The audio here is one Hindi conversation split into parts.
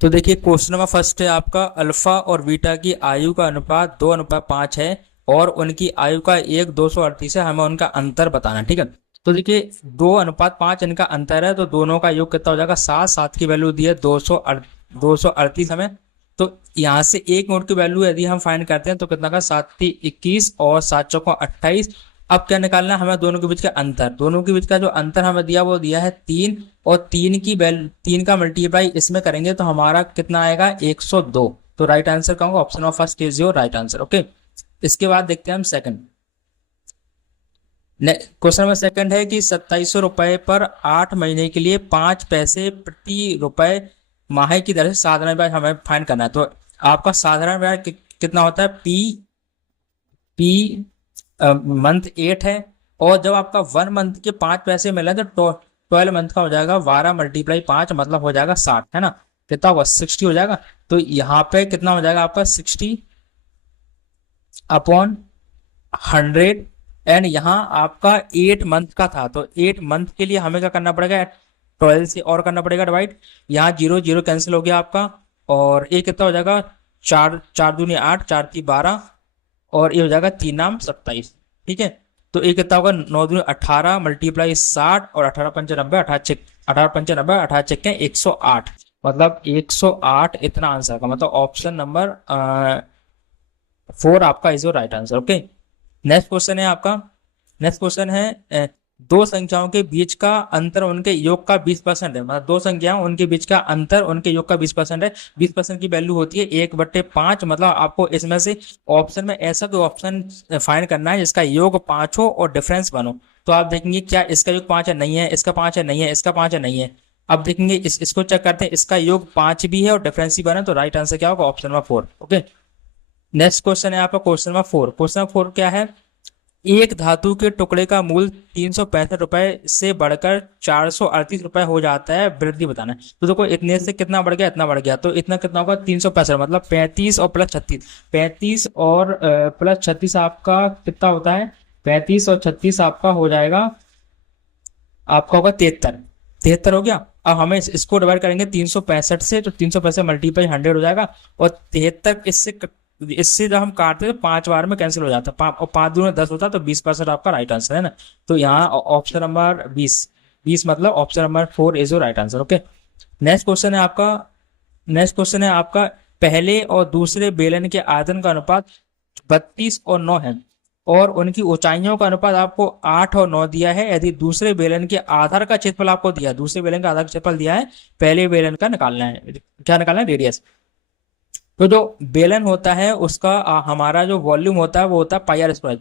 तो देखिए क्वेश्चन नंबर फर्स्ट है आपका, अल्फा और बीटा की आयु का अनुपात 2:5 है और उनकी आयु का एक 238 है, हमें उनका अंतर बताना है। ठीक है, तो देखिए 2:5 इनका अंतर है, तो दोनों का योग कितना हो जाएगा? 7। 7 की वैल्यू दी है 238 हमें। तो यहाँ से एक नोट की वैल्यू यदि हम फाइंड करते हैं तो कितना का? 7×3 = 21 और 7×4 = 28। अब क्या निकालना है हमें? दोनों के बीच का अंतर। दोनों के बीच का जो अंतर हमें दिया वो दिया है 3, और 3 का मल्टीप्लाई इसमें करेंगे तो हमारा कितना आएगा? 102। तो राइट आंसर का होगा option of first is your right answer. Okay, इसके बाद देखते हैं हम सेकंड। क्वेश्चन नंबर सेकंड है कि 2700 रुपए पर 8 महीने के लिए 5 पैसे प्रति रुपए माहे की दर से साधारण ब्याज हमें फाइंड करना है। तो आपका साधारण ब्याज कितना होता है? पी मंथ 8 है, और जब आपका 1 मंथ के 5 पैसे मिले तो 12 मंथ का हो जाएगा 12 × 5, मतलब हो जाएगा 60, है ना? कितना होगा? 60 हो जाएगा। तो यहाँ पे कितना हो जाएगा आपका? 60/100। एंड यहाँ आपका 8 मंथ का था, तो 8 मंथ के लिए हमें क्या करना पड़ेगा? 12 से और करना पड़ेगा डिवाइड। यहाँ 0 0 कैंसिल हो गया आपका, और ये कितना हो जाएगा? 4 4 दूनी 8, 4 × 3 = 12, और ये हो जाएगा 3×9 = 27। ठीक है, तो ये कितना होगा? 9 दूनी 18 × 60, और 18×5 = 90, 18×5 = 90, 108, मतलब 108 इतना आंसर का, मतलब ऑप्शन नंबर 4 आपका is right answer. Okay, next question है आपका। नेक्स्ट क्वेश्चन है, दो संख्याओं के बीच का अंतर उनके योग का 20% है। मतलब दो संख्याओं उनके बीच का अंतर उनके योग का 20% है। 20% की वैल्यू होती है 1/5। मतलब आपको इसमें से ऑप्शन में ऐसा कोई ऑप्शन फाइंड करना है जिसका योग 5 हो और डिफरेंस 1 हो। तो आप देखेंगे क्या इसका योग 5 है? नहीं है। इसका 5 है? नहीं है। इसका 5 है? नहीं है। अब देखेंगे इसको चेक करते हैं, इसका योग 5 भी है और डिफरेंस भी 1 है, तो राइट आंसर क्या होगा? Option number 4। Okay, next question है आपका क्वेश्चन नंबर 4। क्वेश्चन नंबर 4 क्या है? एक धातु के टुकड़े का मूल्य 365 रुपए से बढ़कर 438 रुपए हो जाता है, वृद्धि बताना है। तो देखो इतने से कितना बढ़ गया? इतना बढ़ गया, तो इतना कितना होगा? 365, मतलब 35 और प्लस 36। 35 और प्लस 36 आपका कितना होता है? 35 और 36 आपका हो जाएगा, आपका होगा 73। 73 हो गया। अब हमें इसको डिवाइड करेंगे 365 से, तो 365 मल्टीप्लाई 100 हो जाएगा, और 73 इससे जब हम काटते हैं तो 5 बार में कैंसिल हो जाता है, और 5 दूनी 10 होता है, तो 20% आपका राइट आंसर है ना। तो यहाँ ऑप्शन नंबर 20 मतलब option number 4 is your right answer. Okay, next question है आपका। नेक्स्ट क्वेश्चन है आपका, पहले और दूसरे बेलन के आयतन का अनुपात 32 और 9 है, और उनकी ऊंचाइयों का अनुपात आपको 8 और 9 दिया है। यदि दूसरे बेलन के आधार का क्षेत्रफल आपको दिया है, दूसरे बेलन का आधार का क्षेत्रफल दिया है, पहले बेलन का निकालना है। क्या निकालना है? रेडियस। तो जो बेलन होता है उसका हमारा जो वॉल्यूम होता है वो होता है πr²,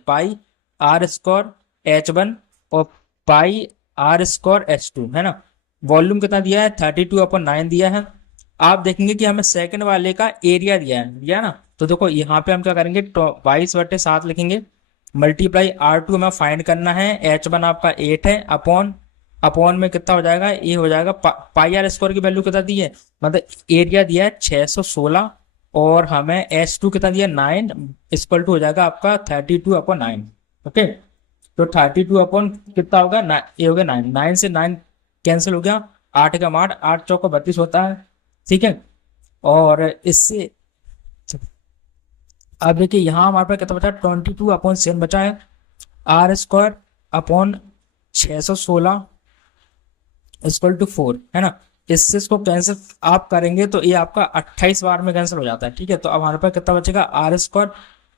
πr²h1 और πr²h2, है ना। वॉल्यूम कितना दिया है? 32/9 दिया है। आप देखेंगे कि हमें सेकंड वाले का एरिया दिया है ना। तो देखो यहाँ पे हम क्या करेंगे? 22/7 लिखेंगे, मल्टीप्लाई R2 हमें फाइंड करना है। H1 आपका 8 है, अपॉन अपॉन में कितना हो जाएगा? ये हो जाएगा πr² की वैल्यू कितना दी है? मतलब एरिया दिया है 616, और हमें S2 कितना दिया? 9, इक्वल टू हो जाएगा आपका 32/9। ओके, तो 32 अपॉन कितना होगा? ये हो गया 9। 9 से 9 कैंसिल हो गया, 8 का 8, 8 चौका 32 होता है। ठीक है, और इससे अब देखिए यहाँ हमारे पास कितना बचा? 22/7 बचा है। R² अपॉन 616 इक्वल टू 4, है ना। इसको कैंसिल आप करेंगे तो ये आपका 28 बार में कैंसिल हो जाता है। ठीक है, तो अब हमारे पास कितना बचेगा? R²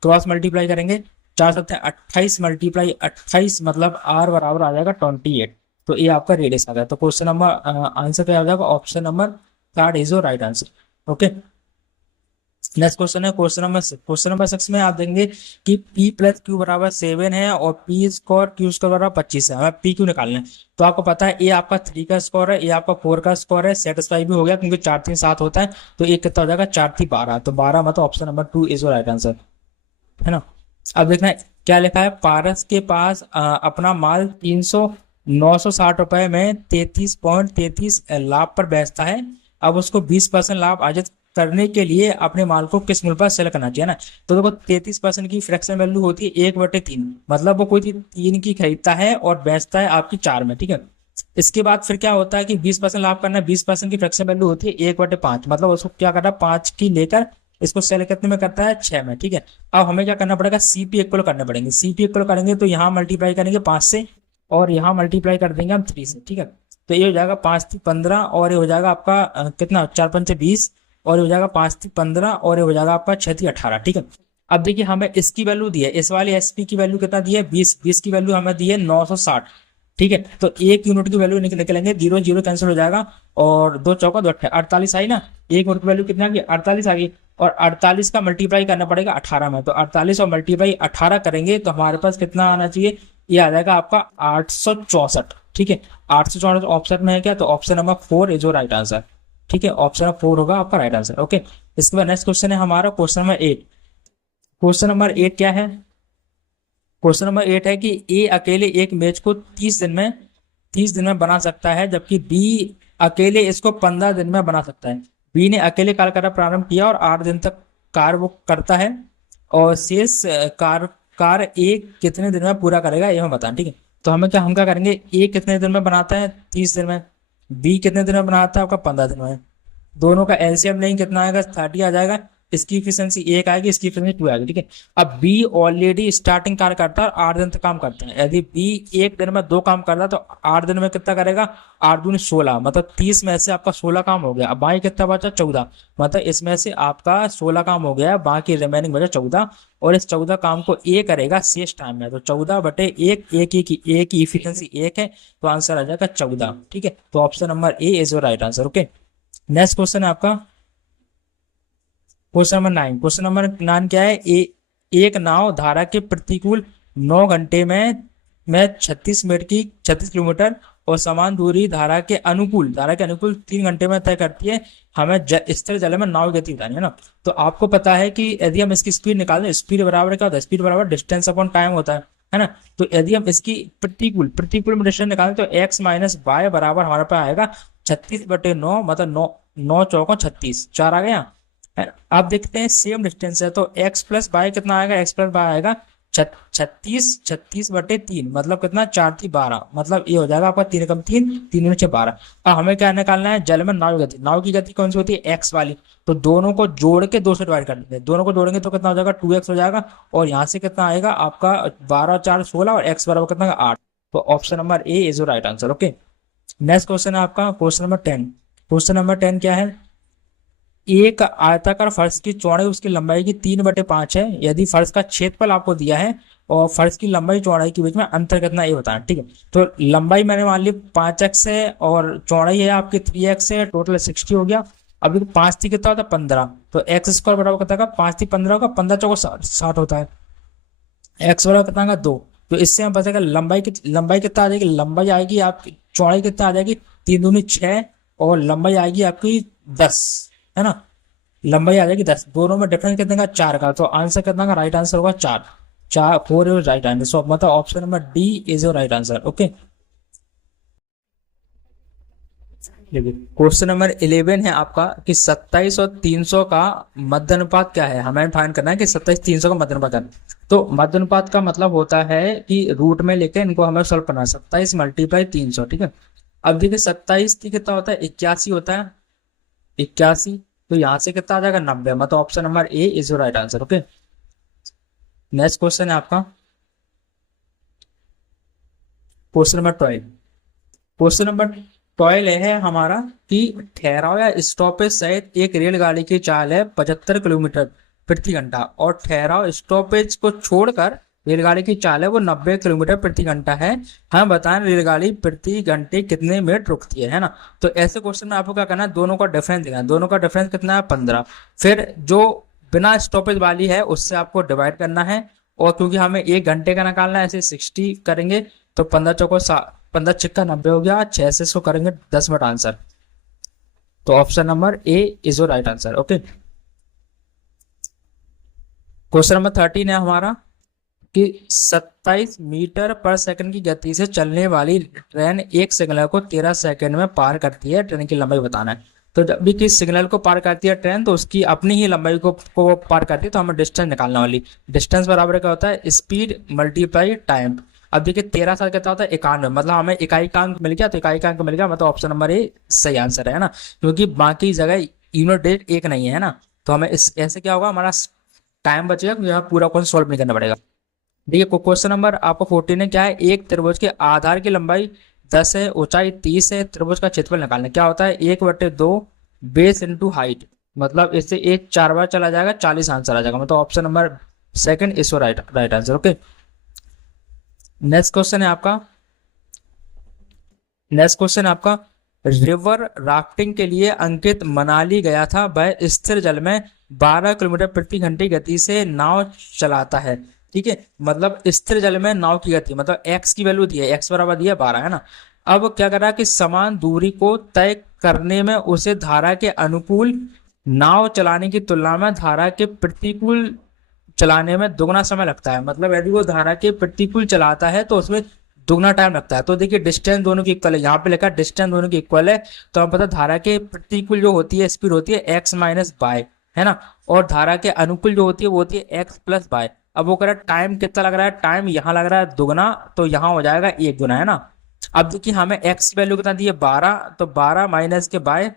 क्रॉस मल्टीप्लाई करेंगे, 4×7 = 28 मल्टीप्लाई 28, मतलब R बराबर आ जाएगा 28। तो ये आपका रेडियस आ गया। तो क्वेश्चन नंबर आंसर क्या हो जाएगा? Option number 3 is your right answer. Okay, next question है क्वेश्चन नंबर 6 में आप देंगे कि P+Q = 7 है और P²Q² = 25 है। हमें PQ निकालना है। तो आपको पता है ये आपका 3 का स्कोर है, ये आपका 4 का स्कोर है, सेटिस्फाई भी हो गया क्योंकि 4 3 7 होता है। तो ये कितना हो जाएगा? 4 3 12, तो 12 मतलब option number 2 is right answer, है ना। अब देखना है क्या लिखा है। पारस के पास अपना माल 960 रुपए में 33.33 लाभ पर बेचता है। अब उसको 20% लाभ अर्जित करने के लिए अपने माल को किस मूल्य पर सेल करना चाहिए ना। तो देखो 33% की फ्रैक्शन वैल्यू होती है 1/3, मतलब वो कोई 3 की खरीदता है और बेचता है आपकी 4 में। ठीक है, इसके बाद फिर क्या होता है कि 20% लाभ करना है, 20% की फ्रैक्शन वैल्यू होती है 1/5, मतलब उसको क्या करना है 5 की लेकर इसको सेल कितने में करता है 6 में, ठीक है। अब हमें क्या करना पड़ेगा, सीपी इक्वल करने पड़ेंगे। सीपी इक्वल करेंगे तो यहाँ मल्टीप्लाई करेंगे 5 से और यहाँ मल्टीप्लाई कर देंगे हम 3 से, ठीक है। तो ये हो जाएगा 5×3 = 15 और ये हो जाएगा आपका कितना 4×5 = 20 और ये हो जाएगा 5×3 = 15 और ये हो जाएगा आपका 6×3 = 18, ठीक है। अब देखिए हमें इसकी वैल्यू दी है, इस वाली एसपी की वैल्यू कितना दी है 20, 20 की वैल्यू हमें दी है 960, ठीक है। तो एक यूनिट की वैल्यू निकलेंगे, 0 0 कैंसिल हो जाएगा और 2 चौका 2 48 आई ना, एक यूनिट की वैल्यू कितना आ गई 48 आ गई। और 48 का मल्टीप्लाई करना पड़ेगा 18 में, तो 48 और मल्टीप्लाई 18 करेंगे तो हमारे पास कितना आना चाहिए, ये आ जाएगा आपका 864, ठीक है। 864 ऑप्शन में है क्या, तो option number 4 is your right answer, ठीक है। ऑप्शन नंबर 4 होगा आपका राइट आंसर, ओके। इसके बाद नेक्स्ट क्वेश्चन है हमारा क्वेश्चन नंबर 8। क्वेश्चन नंबर 8 क्या है, क्वेश्चन नंबर 8 है कि ए अकेले एक मैच को 30 दिन में बना सकता है, जबकि बी अकेले इसको 15 दिन में बना सकता है। बी ने अकेले कार्य करना प्रारंभ किया और 8 दिन तक कार्य वो करता है और शेष कार्य ए कितने दिन में पूरा करेगा ये हमें बताना, ठीक है। तो हम क्या करेंगे, ए कितने दिन में बनाता है 30 दिन में, बी कितने दिन में बनाता है आपका 15 दिन में। दोनों का एलसीएम नहीं कितना आएगा 30 आ जाएगा, इसकी इफिशियंसी 1 आएगी, इसकी इफिशियंसी 2 आएगी, ठीक है। अब बी ऑलरेडी स्टार्टिंग कार्य करता है और 8 दिन तक काम करता है। यदि बी एक दिन में 2 काम करता है तो 8 दिन में कितना करेगा, 8 दूनी 16, मतलब 30 में से आपका 16 काम हो गया। अब बाकी कितना बचा 14, मतलब इसमें से आपका 16 काम हो गया, बाकी रिमेनिंग बचा 14 और इस 14 काम को ए करेगा शेष टाइम में। तो 14/1, ए की इफिशियंसी 1 है, तो आंसर आ जाएगा 14, ठीक है। तो option number A is your right answer, okay. Next question है आपका क्वेश्चन नंबर 9। क्वेश्चन नंबर 9 क्या है, एक नाव धारा के प्रतिकूल 9 घंटे में 36 किलोमीटर और समान दूरी धारा के अनुकूल 3 घंटे में तय करती है। हमें स्थिर जल में नाव की गति बतानी है ना। तो आपको पता है कि यदि हम इसकी स्पीड निकालें, स्पीड बराबर क्या होता है, स्पीड बराबर डिस्टेंस अपॉन टाइम होता है ना। तो यदि हम इसकी प्रतिकूल में डिस्टेंस निकालें तो x - y बराबर हमारे पास आएगा 36/9, मतलब 9 चौको 36, 4 आ गया। आप देखते हैं सेम डिस्टेंस है तो x + y कितना आएगा, x + y आएगा 36/3, मतलब कितना 4×3 = 12, मतलब ये हो जाएगा आपका 3 × 3 3 × 6 12। अब हमें क्या निकालना है, जल में नाव की गति। नाव की गति कौन सी होती है, x वाली, तो दोनों को जोड़ के 2 से डिवाइड कर देंगे। दोनों को जोड़ेंगे तो कितना हो जाएगा 2x हो जाएगा और यहाँ से कितना आएगा आपका 12 4 16 और x बराबर कितना 8। तो option number A is your right answer, okay. Next question है आपका क्वेश्चन नंबर 10। क्वेश्चन नंबर 10 क्या है, एक आयताकार फर्श की चौड़ाई उसकी लंबाई की 3/5 है। यदि फर्श का क्षेत्रफल आपको दिया है और फर्श की लंबाई चौड़ाई के बीच में अंतर कितना ये बताना, ठीक है। तो लंबाई मैंने मान ली 5x है और चौड़ाई है आपकी 3x है, टोटल 60 हो गया। अभी 5 थी कितना होता है 15, तो x² बराबर कितना होगा 5 थी 15 होगा, 15 चौको 60 होता है, x बराबर कितना होगा 2। तो इससे हम पता लंबाई कितना आ जाएगी, लंबाई आएगी आपकी, चौड़ाई कितना आ जाएगी 3 दूनी 6 और लंबाई आएगी आपकी 10, है ना। लंबाई आ जाएगी 10, दोनों में डिफरेंस कितने का 4 का, तो आंसर कितना का राइट आंसर होगा 4 इज राइट आंसर। सो मतलब option number D is your right answer, okay. Question number 11 है आपका कि 27 और 300 का मध्य अनुपात क्या है। हमें फाइंड करना है कि 27 300 का मध्य अनुपात है। तो मध्य अनुपात का मतलब होता है कि रूट में लेके इनको हमें सॉल्व करना है, 27 × 300, ठीक है। अब देखिए 27 कितना होता है 81 होता है, 81, तो यहाँ से कितना आ जाएगा 90, मतलब option number A is your right answer, okay. Next question है आपका क्वेश्चन नंबर 12। क्वेश्चन नंबर 12 है हमारा कि ठहराव या स्टॉपेज सहित एक रेलगाड़ी की चाल है 75 किलोमीटर प्रति घंटा और ठहराव स्टॉपेज को छोड़कर रेलगाड़ी की चाल है वो 90 किलोमीटर प्रति घंटा है। हम बताएं रेलगाड़ी प्रति घंटे कितने मिनट रुकती है ना। तो ऐसे क्वेश्चन में आपको क्या करना है, दोनों का डिफरेंस देना है। दोनों का डिफरेंस कितना है 15, फिर जो बिना स्टॉपेज वाली है उससे आपको डिवाइड करना है और क्योंकि हमें 1 घंटे का निकालना है ऐसे 60 करेंगे तो 15 चौको 15 छिक्का 90 हो गया, 6 से इसको करेंगे 10 मिनट आंसर। तो option number A is your right answer, okay. Question number 13 है हमारा कि 27 मीटर पर सेकंड की गति से चलने वाली ट्रेन एक सिग्नल को 13 सेकंड में पार करती है। ट्रेन की लंबाई बताना है। तो जब भी किस सिग्नल को पार करती है ट्रेन तो उसकी अपनी ही लंबाई को पार करती है, तो हमें डिस्टेंस निकालना वाली। डिस्टेंस बराबर क्या होता है, स्पीड × टाइम। अब देखिए 13 सात कितना होता है 91, मतलब हमें इकाई का अंक मिल गया, तो इकाई का अंक मिल गया, मतलब ऑप्शन नंबर ए सही आंसर है ना, क्योंकि बाकी जगह यूनिट डेट एक नहीं है ना। तो हमें इस ऐसे क्या होगा, हमारा टाइम बचेगा, क्योंकि हमें पूरा क्वेश्चन सॉल्व नहीं करना पड़ेगा। देखिए क्वेश्चन नंबर आपको 14 है, क्या है, एक त्रिभुज के आधार की लंबाई 10 है, ऊंचाई 30 है, त्रिभुज का क्षेत्रफल निकालना। क्या होता है, 1/2 बेस इंटू हाइट, मतलब इससे एक 4 बार चला जाएगा, 40 आंसर आ जाएगा, मतलब option number second is right right answer. Okay, next question है आपका, नेक्स्ट क्वेश्चन आपका, रिवर राफ्टिंग के लिए अंकित मनाली गया था, वह स्थिर जल में 12 किलोमीटर प्रति घंटे गति से नाव चलाता है। ठीक है, मतलब स्थिर जल में नाव की गति, मतलब एक्स की वैल्यू दी है, एक्स बराबर दिया 12 है ना। अब क्या कर रहा है कि समान दूरी को तय करने में उसे धारा के अनुकूल नाव चलाने की तुलना में धारा के प्रतिकूल चलाने में दुगना समय लगता है, मतलब यदि वो धारा के प्रतिकूल चलाता है तो उसमें दुगना टाइम लगता है। तो देखिए डिस्टेंस दोनों की इक्वल है, यहाँ पे लिखा डिस्टेंस दोनों की इक्वल है, तो हम पता धारा के प्रतिकूल जो होती है स्पीड होती है एक्स माइनस बाय, है ना, और धारा के अनुकूल जो होती है वो होती है एक्स प्लस बाय। अब वो कह रहा है टाइम कितना लग रहा है, टाइम यहाँ लग रहा है दुगना, तो यहाँ हो जाएगा एक गुना, है ना। अब देखिए हमें एक्स की वैल्यू कितना दी है 12, तो 12 माइनस के बाय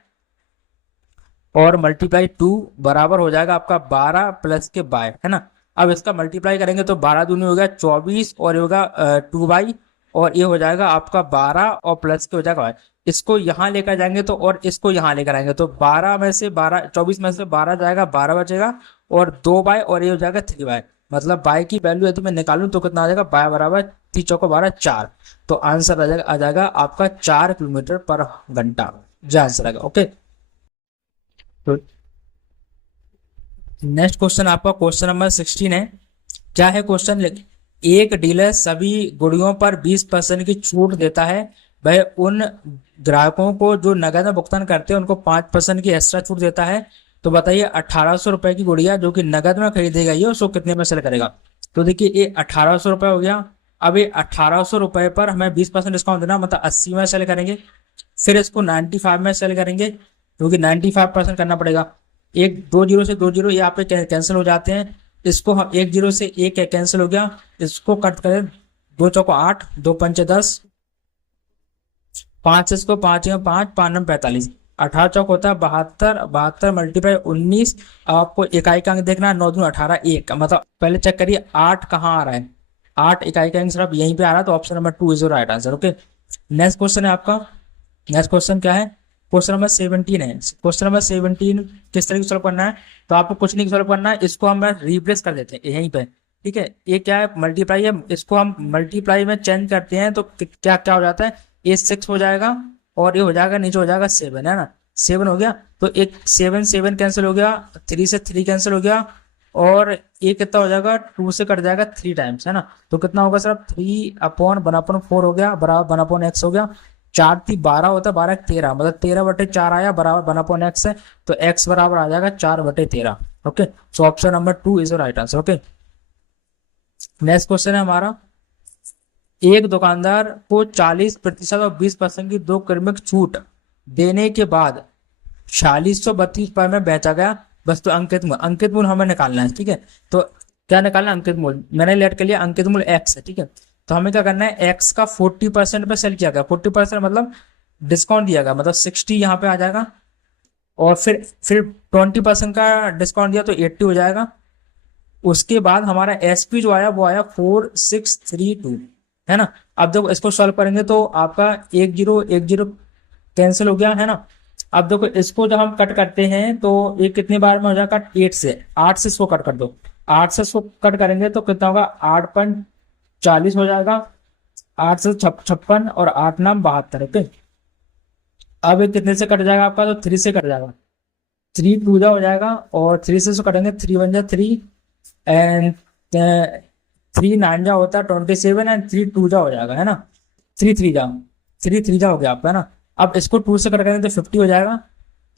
और मल्टीप्लाई 2 बराबर हो जाएगा आपका 12 प्लस के बाय, है ना। अब इसका मल्टीप्लाई करेंगे तो 12 दूनी हो गया 24, और ये होगा 2 बाई, और ये हो जाएगा आपका 12 और प्लस के हो जाएगा बाय। इसको यहाँ लेकर जाएंगे तो, और इसको यहाँ लेकर आएंगे तो 12 में से 12, 24 में से 12 जाएगा, 12 बचेगा, और 2 बाय, और ये हो जाएगा 3 बाय। मतलब बाय की वैल्यू यदि मैं निकालूं तो कितना आ जाएगा, बाय बराबर 3 चौको 12 4, तो आंसर आ जाएगा आपका 4 किलोमीटर पर घंटा, जो आंसर आएगा। ओके, तो नेक्स्ट क्वेश्चन आपका क्वेश्चन नंबर 16 है, क्या है क्वेश्चन, एक डीलर सभी गुड़ियों पर 20% की छूट देता है, वह उन ग्राहकों को जो नगद में भुगतान करते हैं उनको 5% की एक्स्ट्रा छूट देता है। तो बताइए 1800 रुपए की गुड़िया जो कि नगद में खरीदी गई है उसको कितने में सेल करेगा। तो देखिए ये 1800 रुपये हो गया, अब ये 1800 रुपये पर हमें 20% डिस्काउंट देना, मतलब 80 में सेल करेंगे, फिर इसको 95 में सेल करेंगे, क्योंकि 95% करना पड़ेगा। एक 2 जीरो से 2 जीरो यहाँ पे कैंसिल हो जाते हैं, इसको हम 1 जीरो से 1 कैंसिल हो गया, इसको कट करें, 2 चौको 8, 2 पंचे 10, 5 इसको 5 में 5, 5 नम 45, 18 चौक होता है 72, 72 मल्टीप्लाई 19। आपको इकाई का अंक देखना है, 9 दूनी 18 1, मतलब पहले चेक करिए 8 कहाँ आ रहा है, 8 इकाई का अंक सिर्फ यहीं पे आ रहा है, तो option number 2 is right answer. Okay, next question है आपका, नेक्स्ट क्वेश्चन क्या है, क्वेश्चन नंबर 17 है। क्वेश्चन नंबर 17 किस तरीके से सॉल्व करना है, तो आपको कुछ नहीं सॉल्व करना है, इसको हम रिप्लेस कर देते हैं यहीं पे। ठीक है, ये क्या है, मल्टीप्लाई है, इसको हम मल्टीप्लाई में चेंज करते हैं तो क्या क्या हो जाता है, ये 6 हो जाएगा, और ये हो जाएगा नीचे हो जाएगा 7, है ना, 7 हो गया, तो एक 7 7 कैंसिल हो गया, 3 से 3 कैंसिल हो गया, और ये कितना हो जाएगा, 2 से कट जाएगा 3 टाइम्स, है ना, तो कितना होगा सर 3/1/4 हो गया, बराबर 1/x हो गया, 4×3 12 होता है, 12×13 मतलब 13/4 आया, बराबर 1/x है, तो x बराबर आ जाएगा 4/13। Okay, so option number 2 is right answer. Okay, next question है हमारा, एक दुकानदार को 40% और 20% की 2 क्रमिक छूट देने के बाद 4632 रुपये में बेचा गया वस्तु, अंकित मूल्य, अंकित मूल्य हमें निकालना है। ठीक है, तो क्या निकालना है, अंकित मूल्य, मैंने लेट के लिए अंकित मूल्य एक्स है। ठीक है, तो हमें क्या करना है, एक्स का 40% पे सेल किया गया, 40% मतलब डिस्काउंट दिया गया, मतलब 60 यहाँ पे आ जाएगा, और फिर 20% का डिस्काउंट दिया तो 80 हो जाएगा। उसके बाद हमारा एसपी जो आया वो आया 4632, है ना। अब जब इसको सॉल्व करेंगे तो आपका 1 0 कैंसिल हो गया, है ना। अब देखो इसको जब हम कट करते हैं तो ये कितनी बार में हो जाएगा, 8 से इसको कट कर दो, 8 से इसको कट करेंगे तो कितना होगा, 8/40 हो जाएगा, 8 से 56 और 8 नाम 72। ओके, अब ये कितने से कट जाएगा आपका, तो 3 से कट जाएगा, 3 2 जा हो जाएगा, और 3 से इसको कटेंगे, 3 1 जा 3, एंड 3 9 जा होता है 27, एंड 3 2 जा हो जाएगा, है ना, 3 3 जा हो गया आपका, है ना। अब इसको 2 से कट करेंगे तो 50 हो जाएगा,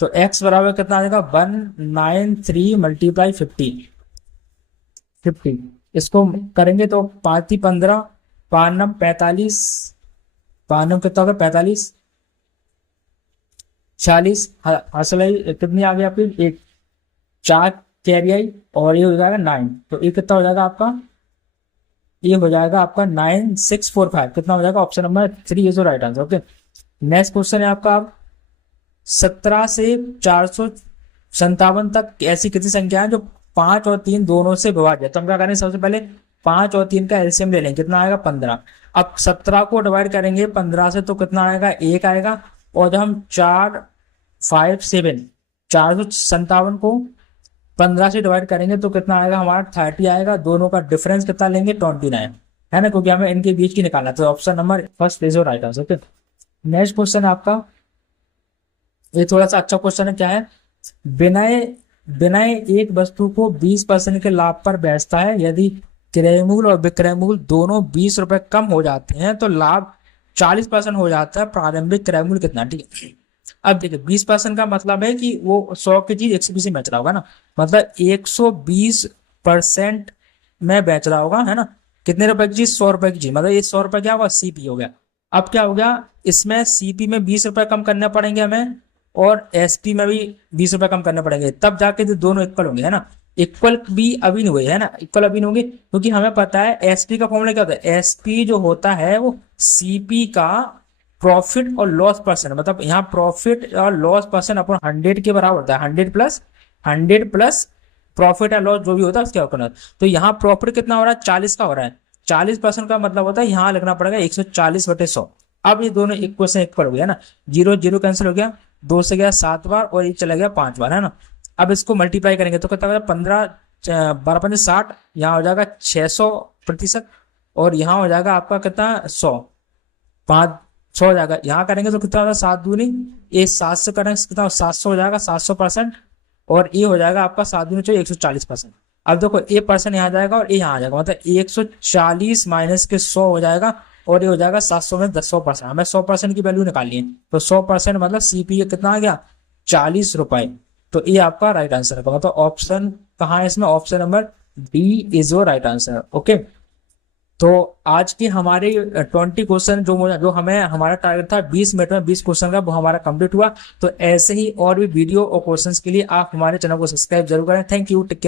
तो x बराबर कितना आ जाएगा, 193 मल्टीप्लाई 50, इसको करेंगे तो 5×3 = 15, 5×9 = 45, 5×9 कितना होगा 45, 40 हासिल कितनी आ गई आपकी, एक 4 कैरी आई, और ये हो जाएगा 9, तो ये कितना हो जाएगा आपका ये हो जाएगा आपका 9645। कितना हो जाएगा? Option number 3 is right answer. Okay, next question है आपका 17 से 457 तक ऐसी कितनी संख्या है जो 5 और 3 दोनों से विभाज्य है? तो हम क्या करेंगे, सबसे पहले 5 और 3 का एलसीएम ले लेंगे। कितना आएगा? 15। अब 17 को डिवाइड करेंगे 15 से तो कितना आएगा? 1 आएगा। और जब हम 457 को 15 से डिवाइड करेंगे तो कितना आएगा? हमारा 30 आएगा। दोनों का डिफरेंस कितना लेंगे? 29 है ना, क्योंकि हमें इनके बीच की निकालना है। तो option number first is right answer. Okay, next question है आपका, ये थोड़ा सा अच्छा क्वेश्चन है। क्या है? विनय विनय एक वस्तु को 20% के लाभ पर बेचता है। यदि क्रय मूल्य और विक्रय मूल्य दोनों 20 रुपए कम हो जाते हैं तो लाभ 40% हो जाता है। प्रारंभिक क्रय मूल्य कितना? ठीक है, अब देखिए 20% का मतलब है कि वो 100 की चीज 120 में बेच रहा होगा ना, मतलब 120% में बेच रहा होगा, है ना। कितने रुपए की चीज? 100 रुपए की चीज, मतलब ये 100 रुपए क्या होगा? सीपी हो गया। अब क्या हो गया, इसमें सीपी में 20 रुपए कम करने पड़ेंगे हमें, और एसपी में भी 20 रुपए कम करने पड़ेंगे, तब जाके जो दोनों इक्वल होंगे, है ना। इक्वल भी अभी नहीं हुए, है ना, इक्वल अभी नहीं होंगे, क्योंकि हमें पता है एसपी का फॉर्मूला क्या होता है। एसपी जो होता है वो सीपी का प्रॉफिट और लॉस परसेंट, मतलब यहाँ प्रॉफिट और लॉस परसेंट अपॉन 100 के बराबर होता है। 100 प्लस प्रॉफिट या लॉस जो भी होता है उसके अकॉर्डिंग। तो यहाँ प्रॉफिट कितना हो रहा है? 40 का हो रहा है। 40% का मतलब होता है यहाँ लिखना पड़ेगा 140/100। अब ये दोनों इक्वेशन इक्वल हो गया ना, 0 0 कैंसिल हो गया, 2 से गया 7 बार और ये चला गया 5 बार, है ना। अब इसको मल्टीप्लाई करेंगे तो कितना हो जाएगा? 15 12 5 60, यहाँ हो जाएगा 600%, और यहाँ हो जाएगा आपका कितना? 100, 100 हो जाएगा। यहाँ करेंगे तो कितना होगा? 7 दूनी, ये 7 से करेंगे कितना? 700 हो जाएगा, 700%, और ये हो जाएगा आपका 7 दूनी चाहिए 140%। अब देखो ए परसेंट यहाँ जाएगा और ये यहाँ आ जाएगा, मतलब 140 माइनस के 100 हो जाएगा, और ये हो जाएगा 700 में 100%। हमें 100% की वैल्यू निकालनी है, तो 100% मतलब सीपी कितना आ गया? 40 रुपए। तो ये आपका राइट आंसर है, मतलब ऑप्शन कहाँ है इसमें? Option number D is your right answer. Okay, तो आज की हमारे 20 क्वेश्चन जो हमें हमारा टारगेट था 20 मिनट में 20 क्वेश्चन का, वो हमारा कंप्लीट हुआ। तो ऐसे ही और भी वीडियो और क्वेश्चंस के लिए आप हमारे चैनल को सब्सक्राइब जरूर करें। Thank you, take care.